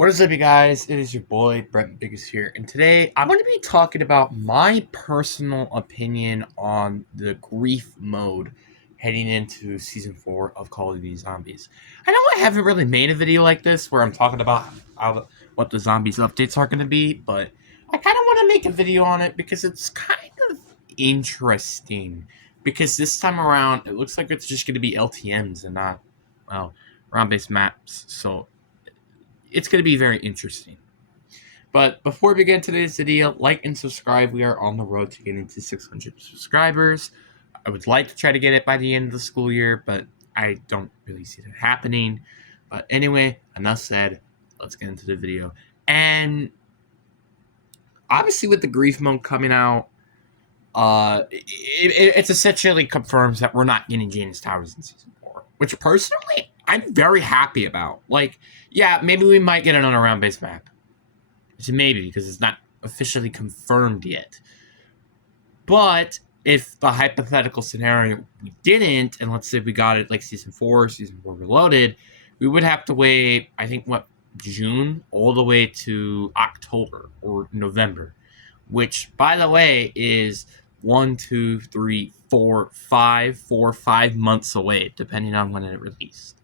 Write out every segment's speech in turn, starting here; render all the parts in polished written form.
What is up, you guys? It is your boy, Brent Biggest here, and today I'm going to be talking about my personal opinion on the grief mode heading into Season 4 of Call of Duty Zombies. I know I haven't really made a video like this where I'm talking about what the Zombies updates are going to be, but I kind of want to make a video on it because it's kind of interesting. Because this time around, it looks like it's just going to be LTMs and not, well, round-based maps, so it's going to be very interesting. But before we begin today's video, like and subscribe. We are on the road to getting to 600 subscribers. I would like to try to get it by the end of the school year, but I don't really see that happening. But anyway, enough said. Let's get into the video. And obviously with the grief mode coming out, it's essentially confirms that we're not getting Janus Towers in Season 4. Which personally, I'm very happy about. Like, yeah, maybe we might get another round-based map. It's a maybe, because it's not officially confirmed yet. But if the hypothetical scenario we didn't, and let's say we got it like Season 4 Reloaded, we would have to wait, I think, June, all the way to October or November. Which, by the way, is 5 months away, depending on when it released.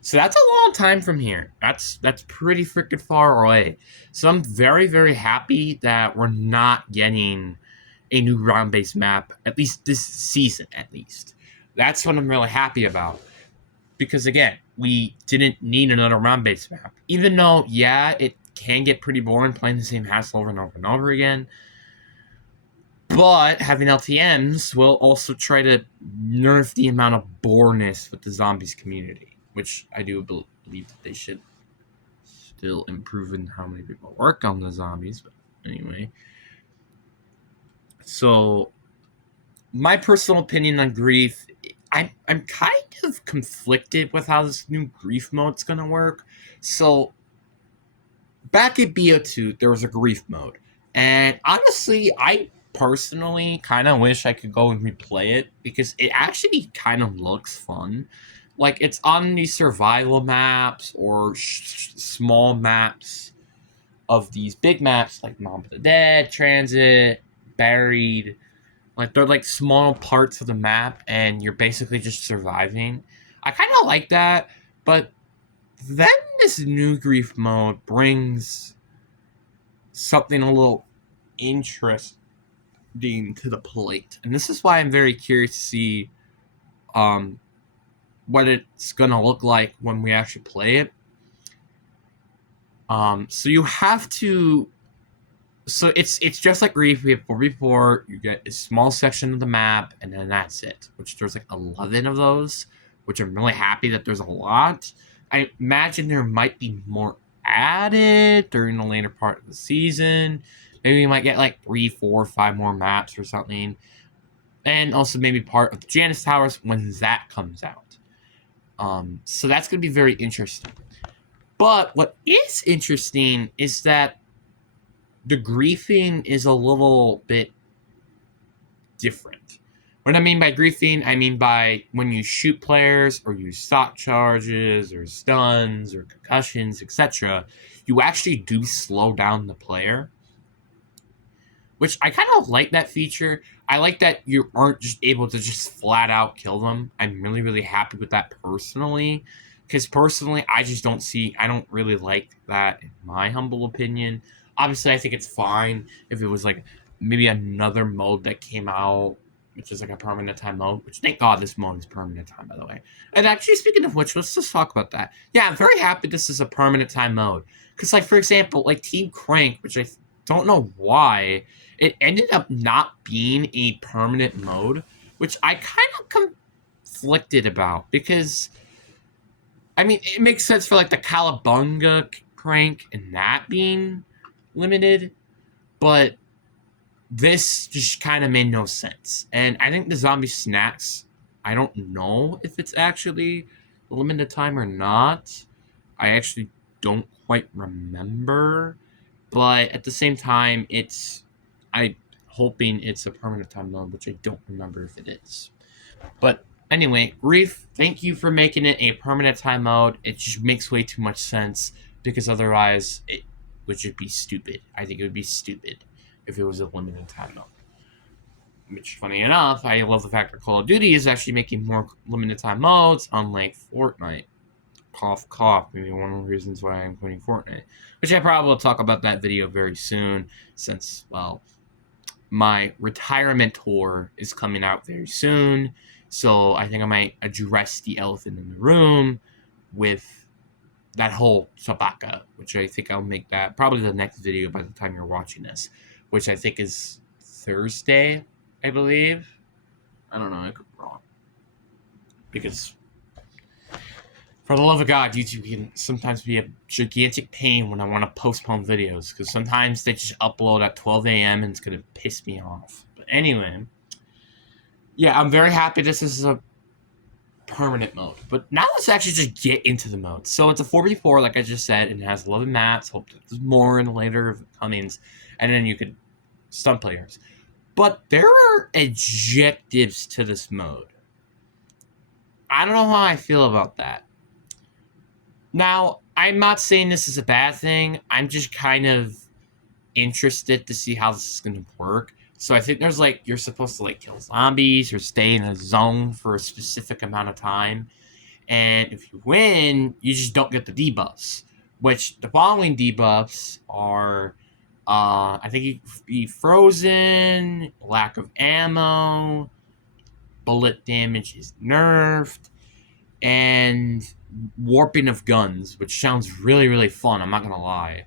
So that's a long time from here. That's pretty freaking far away. So I'm very, very happy that we're not getting a new round-based map, at least this season, at least. That's what I'm really happy about. Because, again, we didn't need another round-based map. Even though, yeah, it can get pretty boring playing the same hassle over and over and over again. But having LTMs will also try to nerf the amount of boreness with the zombies community. Which I do believe that they should still improve in how many people work on the zombies. But anyway. So, my personal opinion on grief, I'm kind of conflicted with how this new grief mode's going to work. So, back at BO2, there was a grief mode. And honestly, I personally kind of wish I could go and replay it because it actually kind of looks fun. Like, it's on these survival maps or small maps of these big maps like Mob of the Dead, Transit, Buried. Like, they're like small parts of the map and you're basically just surviving. I kind of like that, but then this new grief mode brings something a little interesting to the plate. And this is why I'm very curious to see what it's gonna look like when we actually play it. So you have to. So it's just like Grief. We have 4v4. You get a small section of the map, and then that's it. Which there's like 11 of those, which I'm really happy that there's a lot. I imagine there might be more added during the later part of the season. Maybe we might get like 3, 4, 5 more maps or something, and also maybe part of the Janus Towers when that comes out. So that's going to be very interesting. But what is interesting is that the griefing is a little bit different. What I mean by griefing, I mean by when you shoot players or use stock charges or stuns or concussions, etc., you actually do slow down the player. Which I kind of like that feature. I like that you aren't just able to just flat out kill them. I'm really, really happy with that personally. Because personally, I don't really like that in my humble opinion. Obviously, I think it's fine if it was like maybe another mode that came out, which is like a permanent time mode. Which, thank God this mode is permanent time, by the way. And actually, speaking of which, let's just talk about that. Yeah, I'm very happy this is a permanent time mode. Because, like, for example, like Team Crank, which I don't know why, it ended up not being a permanent mode, which I kind of conflicted about because, I mean, it makes sense for like the Calabunga Crank and that being limited, but this just kind of made no sense. And I think the Zombie Snacks, I don't know if it's actually limited time or not. I actually don't quite remember. But at the same time, I'm hoping it's a permanent time mode, which I don't remember if it is. But anyway, Grief, thank you for making it a permanent time mode. It just makes way too much sense. because otherwise it would just be stupid. I think it would be stupid if it was a limited time mode. Which, funny enough, I love the fact that Call of Duty is actually making more limited time modes, unlike Fortnite. Cough, cough. Maybe one of the reasons why I'm quitting Fortnite. Which I probably will talk about that video very soon, since, well, my retirement tour is coming out very soon. So I think I might address the elephant in the room with that whole sabaka, which I think I'll make that probably the next video by the time you're watching this, which I think is Thursday, I believe. I don't know, I could be wrong. Because, for the love of God, YouTube can sometimes be a gigantic pain when I want to postpone videos, because sometimes they just upload at 12 a.m. and it's going to piss me off. But anyway, yeah, I'm very happy this is a permanent mode. But now let's actually just get into the mode. So it's a 4v4, like I just said, and it has 11 maps. Hope there's more in the later comings. And then you could stun players. But there are adjectives to this mode. I don't know how I feel about that. Now, I'm not saying this is a bad thing. I'm just kind of interested to see how this is going to work. So I think there's like, you're supposed to like kill zombies or stay in a zone for a specific amount of time. And if you win, you just don't get the debuffs. Which the following debuffs are, I think you be frozen, lack of ammo, bullet damage is nerfed, and warping of guns, which sounds really, really fun, I'm not gonna lie.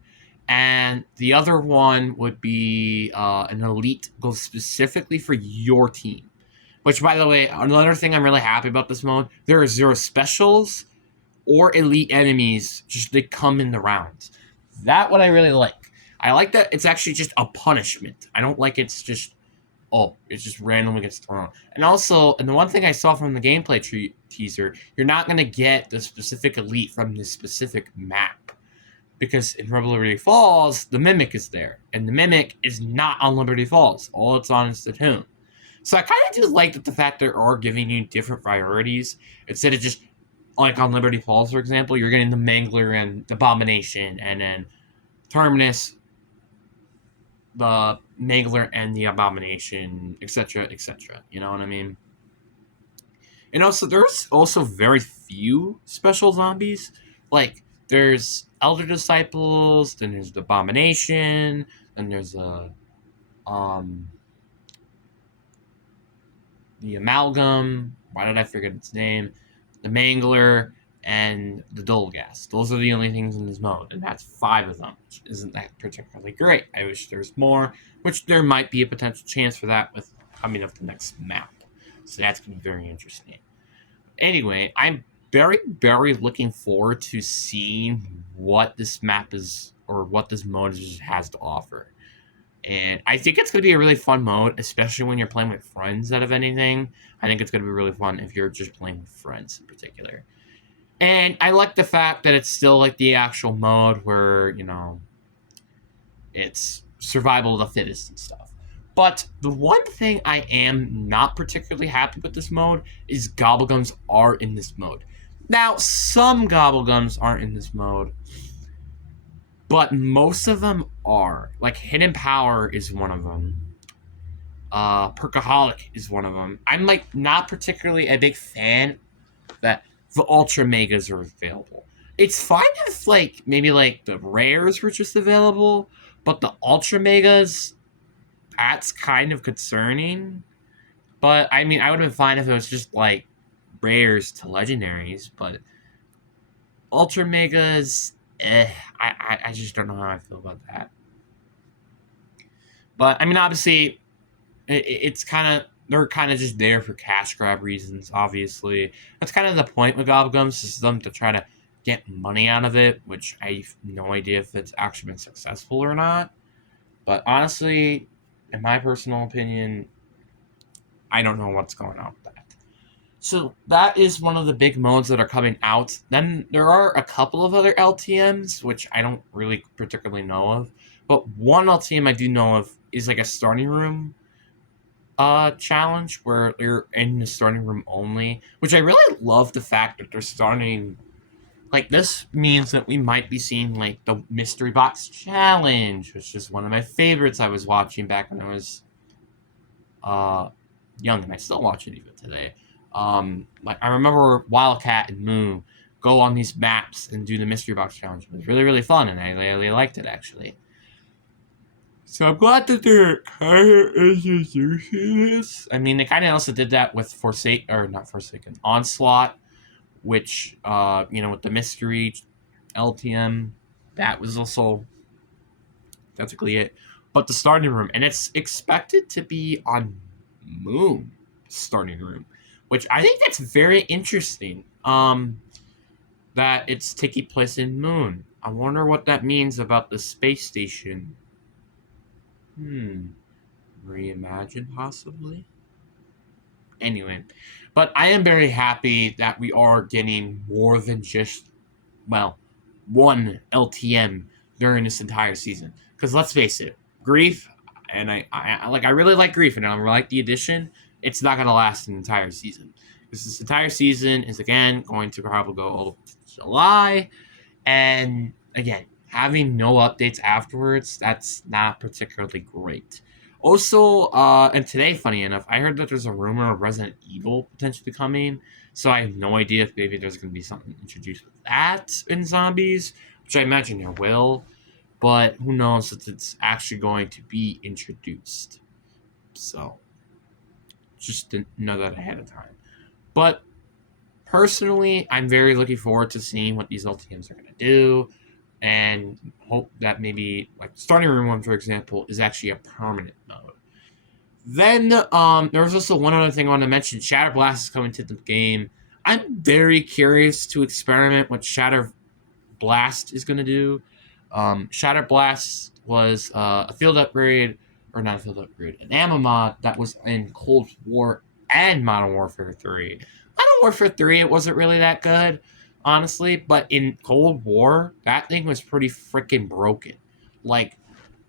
And the other one would be an elite goes specifically for your team. Which, by the way, another thing I'm really happy about this mode, there are 0 specials or elite enemies, just they come in the rounds. That what I really like. I like that it's actually just a punishment. I don't like it's just, oh, it just randomly gets thrown. And also, and the one thing I saw from the gameplay teaser, you're not going to get the specific elite from this specific map. Because in Rebel Liberty Falls, the Mimic is there. And the Mimic is not on Liberty Falls. All it's on is the Tomb. So I kind of do like the fact they are giving you different priorities. Instead of just, like on Liberty Falls, for example, you're getting the Mangler and the Abomination. And then Terminus, the Mangler and the Abomination, etc., etc. You know what I mean? And also, there's also very few special zombies. Like, there's Elder Disciples, then there's the Abomination, then there's the Amalgam. Why did I forget its name? The Mangler and the Dolghast. Those are the only things in this mode, and that's 5 of them, which isn't that particularly great. I wish there's more, which there might be a potential chance for that with coming up the next map. So that's going to be very interesting. Anyway, I'm very, very looking forward to seeing what this map is, or what this mode has to offer. And I think it's going to be a really fun mode, especially when you're playing with friends out of anything. I think it's going to be really fun if you're just playing with friends in particular. And I like the fact that it's still like the actual mode where, you know, it's survival of the fittest and stuff. But the one thing I am not particularly happy with this mode is Gobblegums are in this mode. Now, some Gobblegums aren't in this mode, but most of them are. Like, Hidden Power is one of them. Perkaholic is one of them. I'm, like, not particularly a big fan that the Ultra Megas are available. It's fine if, like, maybe, like, the rares were just available, but the Ultra Megas, that's kind of concerning. But, I mean, I would have been fine if it was just, like, rares to legendaries, but Ultra Megas, I just don't know how I feel about that. But, I mean, obviously, it's kind of, they're kind of just there for cash grab reasons, obviously. That's kind of the point with Gobblegums, is them to try to get money out of it, which I have no idea if it's actually been successful or not. But honestly, in my personal opinion, I don't know what's going on with that. So that is one of the big modes that are coming out. Then there are a couple of other LTMs, which I don't really particularly know of. But one LTM I do know of is like a starting room challenge where they're in the starting room only, which I really love the fact that they're starting Like, this means that we might be seeing, like, the Mystery Box Challenge, which is one of my favorites I was watching back when I was young, and I still watch it even today. Like, I remember Wildcat and Moo go on these maps and do the Mystery Box Challenge. It was really, really fun, and I really liked it, actually. So I'm glad that they're kind of introducing this. I mean, they kind of also did that with not Forsaken, Onslaught, which, with the mystery LTM, that was also technically it. But the starting room, and it's expected to be on Moon starting room, which I think that's very interesting. That it's taking place in Moon. I wonder what that means about the space station. Reimagine possibly. Anyway, but I am very happy that we are getting more than just, well, one LTM during this entire season. Because let's face it, Grief, and I really like Grief, and I like the addition. It's not going to last an entire season. Because this entire season is, again, going to probably go all to July. And, again, having no updates afterwards, that's not particularly great. Also, and today, funny enough, I heard that there's a rumor of Resident Evil potentially coming. So I have no idea if maybe there's going to be something introduced with that in zombies, which I imagine there will. But who knows if it's actually going to be introduced. So, just to know that ahead of time. But personally, I'm very looking forward to seeing what these LTMs are going to do, and hope that maybe, like, starting room one, for example, is actually a permanent mode. Then there was also one other thing I want to mention. Shatter Blast is coming to the game. I'm very curious to experiment what Shatter Blast is going to do. Shatter Blast was a field upgrade, or not a field upgrade, an ammo mod that was in Cold War and Modern Warfare 3. Modern Warfare 3, it wasn't really that good, honestly, but in Cold War, that thing was pretty freaking broken. Like,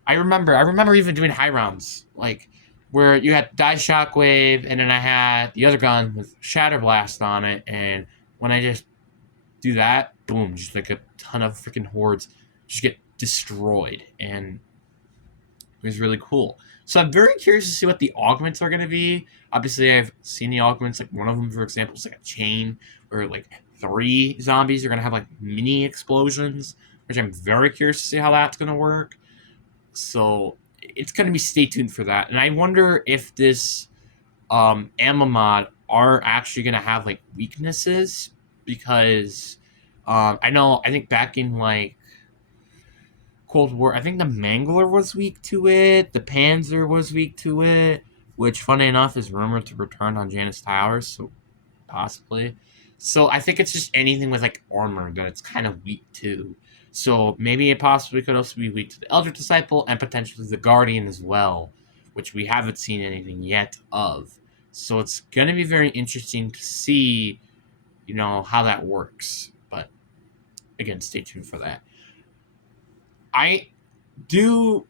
I remember even doing high rounds, like, where you had Die Shockwave, and then I had the other gun with Shatter Blast on it, and when I just do that, boom, just like a ton of freaking hordes just get destroyed, and it was really cool. So I'm very curious to see what the augments are going to be. Obviously, I've seen the augments, like one of them, for example, is like a chain where like 3 zombies are going to have like mini explosions, which I'm very curious to see how that's going to work. So it's going to be stay tuned for that. And I wonder if this ammo mod are actually going to have like weaknesses, because I think back in like Cold War, I think the Mangler was weak to it, the Panzer was weak to it, which, funny enough, is rumored to return on Janus Towers, so possibly. So I think it's just anything with like armor that it's kind of weak to. So maybe it possibly could also be weak to the Elder Disciple and potentially the Guardian as well, which we haven't seen anything yet of. So it's going to be very interesting to see, how that works. But again, stay tuned for that. I do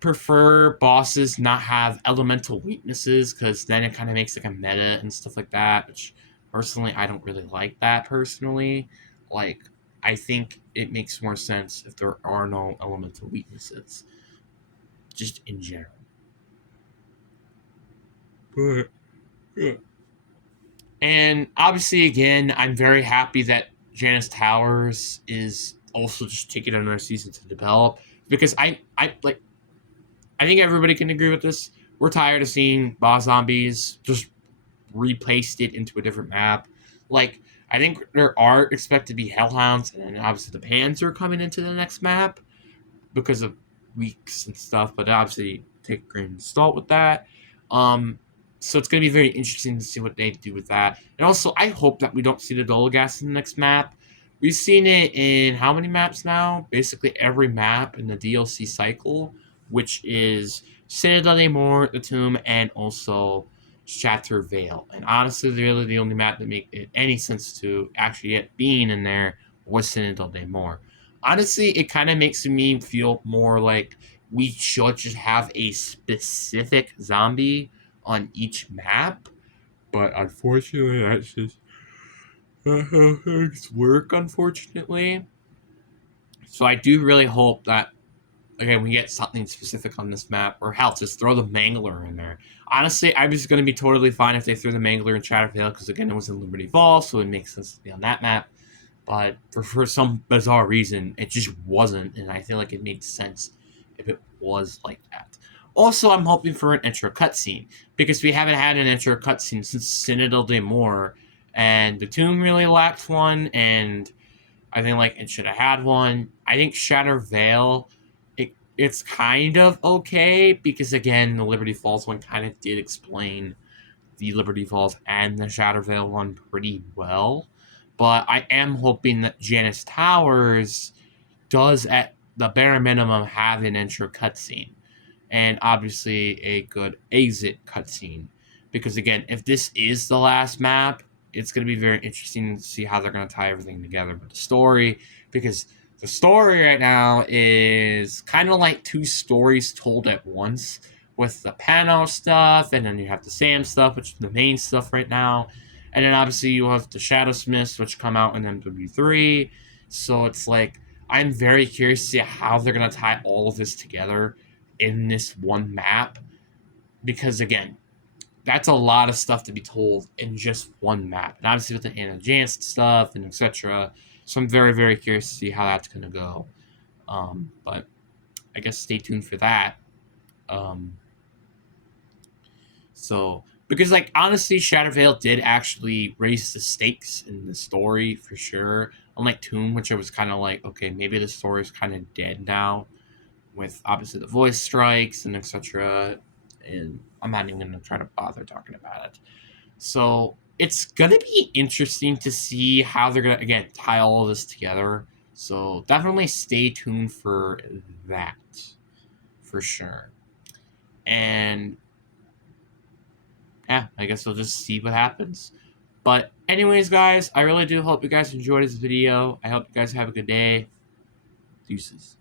prefer bosses not have elemental weaknesses, because then it kind of makes like a meta and stuff like that, which personally I don't really like that personally. Like, I think it makes more sense if there are no elemental weaknesses, just in general. But yeah. And obviously, again, I'm very happy that Janus Towers is also just taking another season to develop, because I think everybody can agree with this. We're tired of seeing boss zombies just replaced it into a different map. Like, I think there are expected to be Hellhounds, and obviously the Panzer coming into the next map because of weeks and stuff, but obviously take a grain of salt with that. So it's going to be very interesting to see what they do with that. And also, I hope that we don't see the Dolagas in the next map. We've seen it in how many maps now? Basically every map in the DLC cycle, which is Citadel de Mort, the Tomb, and also Shatter Vale. And honestly, really the only map that make any sense to actually it being in there was Citadel de Mort. Honestly, it kind of makes me feel more like we should just have a specific zombie on each map. But unfortunately, that's just things work, unfortunately. So I do really hope that, again, we get something specific on this map, or hell, just throw the Mangler in there. Honestly, I was going to be totally fine if they threw the Mangler in Shadowvale, because again, it was in Liberty Falls, so it makes sense to be on that map. But for some bizarre reason, it just wasn't, and I feel like it made sense if it was like that. Also, I'm hoping for an intro cutscene, because we haven't had an intro cutscene since Citadel de Mor, and the Tomb really lacked one, and I think like it should have had one. I think Shadow Vale, it's kind of okay, because again, the Liberty Falls one kind of did explain the Liberty Falls and the Shadow Vale one pretty well. But I am hoping that Janus Towers does, at the bare minimum, have an intro cutscene. And obviously a good exit cutscene. Because again, if this is the last map, it's going to be very interesting to see how they're going to tie everything together with the story. Because the story right now is kind of like two stories told at once, with the Pano stuff, and then you have the Sam stuff, which is the main stuff right now. And then obviously you have the Shadowsmiths, which come out in MW3. So it's like, I'm very curious to see how they're going to tie all of this together in this one map. Because again, that's a lot of stuff to be told in just one map. And obviously with the Anna Jansen stuff and etc. So I'm very, very curious to see how that's going to go. But I guess stay tuned for that. So, because like honestly, Shadowvale did actually raise the stakes in the story for sure. Unlike Tomb, which I was kind of like, okay, maybe the story's kind of dead now, with obviously the voice strikes and etc. And I'm not even gonna try to bother talking about it. So it's gonna be interesting to see how they're gonna again tie all of this together. So definitely stay tuned for that, for sure. And yeah, I guess we'll just see what happens. But anyways, guys, I really do hope you guys enjoyed this video. I hope you guys have a good day. Deuces.